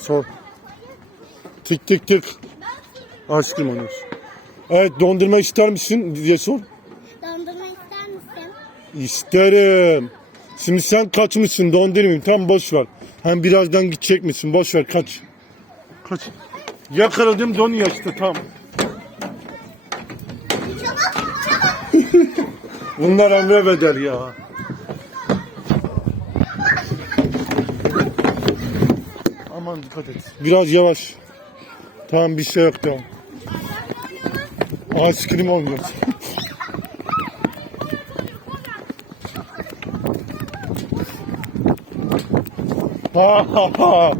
Sor. Tık tık tık. Aşkım onu. Evet dondurma ister misin diye sor. Dondurma ister misin? İsterim. Şimdi sen kaçmışsın dondurmayayım tam boş ver. Hem birazdan gidecek misin boş ver kaç. Kaç. Yakaladım donuyor işte tam. Bunlar emre bedel ya. Aman dikkat et. Biraz yavaş. Tamam bir şey yok tamam. Askrim olmuyor. Ha ha ha.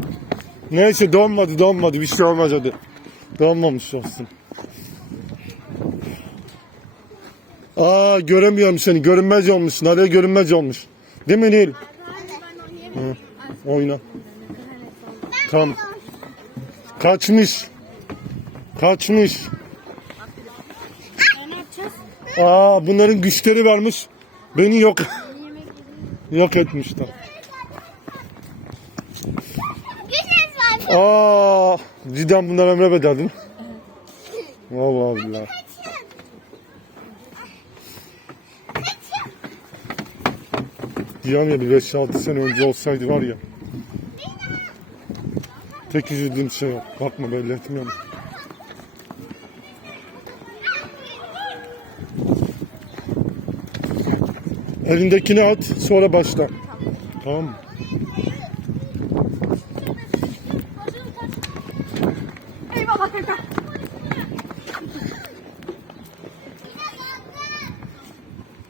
Neyse donmadı donmadı bir şey olmaz hadi. Donmamış olsun. Aa göremiyorum seni. Görünmez olmuşsun. Araya görünmez olmuş. Değil mi Nil? Hı. Oyna. Tamam. Kaçmış. Kaçmış. Aa bunların güçleri varmış. Beni yok yok etmişler. Aa cidden bunlar emre bedel değil mi? Allah Allah. Diyan ya bir 5-6 sene önce olsaydı var ya. Tek üzüldüğüm şey yok. Bakma belli etmiyorum. Elindekini at sonra başla. Tamam mı? Eyvallah kanka.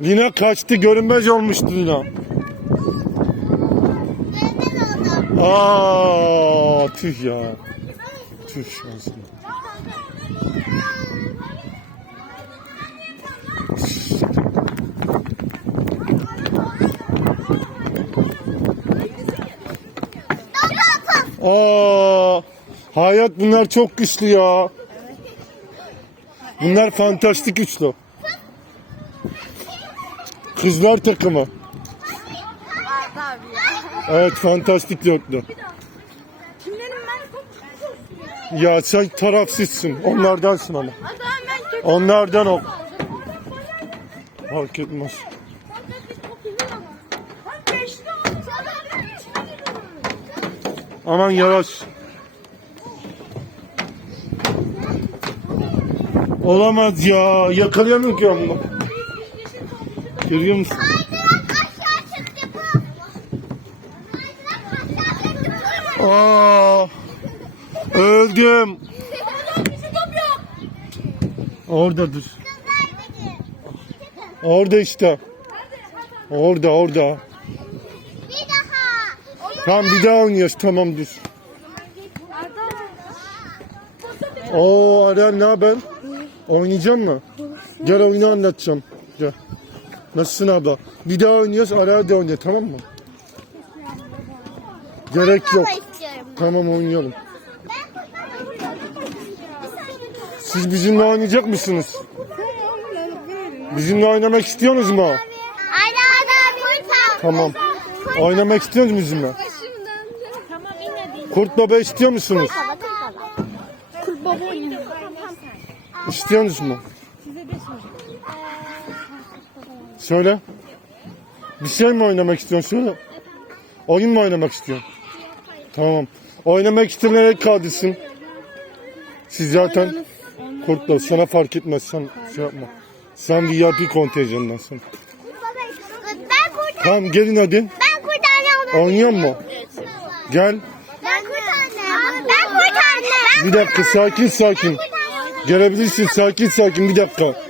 Lina kaçtı görünmez olmuştu Lina. Aa tüh ya. Tüh şanslı. Aa, hayat bunlar çok güçlü ya. Bunlar fantastik güçlü. Kızlar takımı. Evet fantastik dörtlü. Ya sen tarafsızsın. Onlardansın ama. Onlardan ol. Fark etmez. Aman yavaş. Olamaz ya. Yakalayamıyor ki onu. Görüyor musun? Öldüm. Orada dur. Orada işte. Orada orada. Bir. Tamam bir daha oynuyoruz. Tamam dur. Oo Aren ne haber? Oynayacak mı? Gel oyunu anlatacağım. Gel. Nasılsın abla? Bir daha oynuyoruz Aren de oynuyor tamam mı? Gerek yok. Tamam oynayalım. Siz bizimle oynayacak mısınız? Bizimle oynamak istiyorsunuz mu? Tamam. Oynamak istiyorsunuz bizimle? Yine değil. Kurt baba istiyor musunuz? Kurt baba oynuyor. İstiyorsunuz mu? Söyle. Bir şey mi oynamak istiyorsun? Söyle. Oyun mu oynamak istiyorsun? Tamam. Oynamak isteyenler kaldırsın. Siz zaten kurtla sana fark etmez sen şey yapma. Sen VIP kontenjandansın. Ben kurtar. Tamam gelin hadi. Ben kurtar. Oynuyor mu? Gel. Ben kurtar. Ben kurtar. Bir dakika sakin sakin. Gelebilirsin sakin sakin bir dakika.